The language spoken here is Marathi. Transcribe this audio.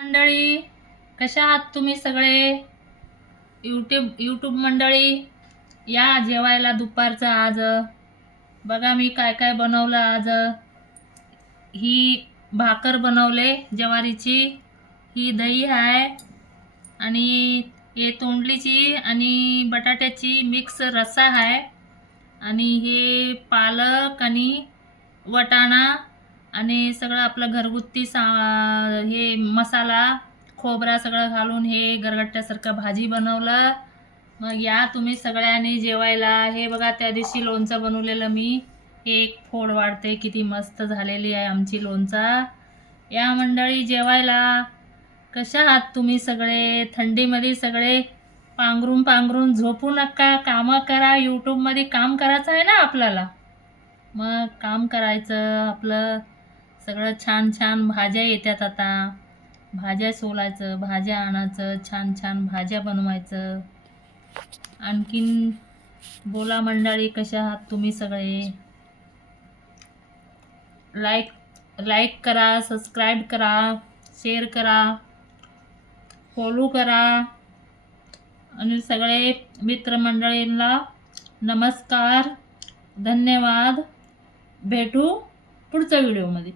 मंडळी, कशा आहात तुम्ही सगळे? यूट्यूब मंडळी, या जेवायला दुपारचं. आज बघा मी काय काय बनवलं. आज ही भाकर बनवले ज्वारीची, ही दही आहे, आणि हे तोंडलीची आणि बटाट्याची मिक्स रस्सा आहे, आणि हे पालक आणि वटाणा आणि सगळं आपलं घरगुती हे मसाला खोबरा सगळं घालून हे गरगट्ट्यासारखं भाजी बनवलं. मग या तुम्ही सगळ्यांनी जेवायला. हे बघा त्या दिवशी लोणचं बनवलेलं मी, हे एक फोड वाढते, किती मस्त झालेली आहे आमची लोणचा. या मंडळी जेवायला. कशा आहात तुम्ही सगळे? थंडीमध्ये सगळे पांघरून पांघरून झोपू नका, कामं करा. यूट्यूबमध्ये काम करायचं आहे ना आपल्याला, मग काम करायचं आपलं. सगळं छान छान भाज्या येतात आता, भाज्या सोलायचं, भाज्या आणायचं, छान छान भाज्या बनवायचं. आणखीन बोला मंडळी, कशा आहात तुम्ही सगळे? लाईक करा, सबस्क्राईब करा, शेअर करा, फॉलो करा, आणि सगळे मित्रमंडळींना नमस्कार, धन्यवाद. भेटू पुढच्या व्हिडिओमध्ये.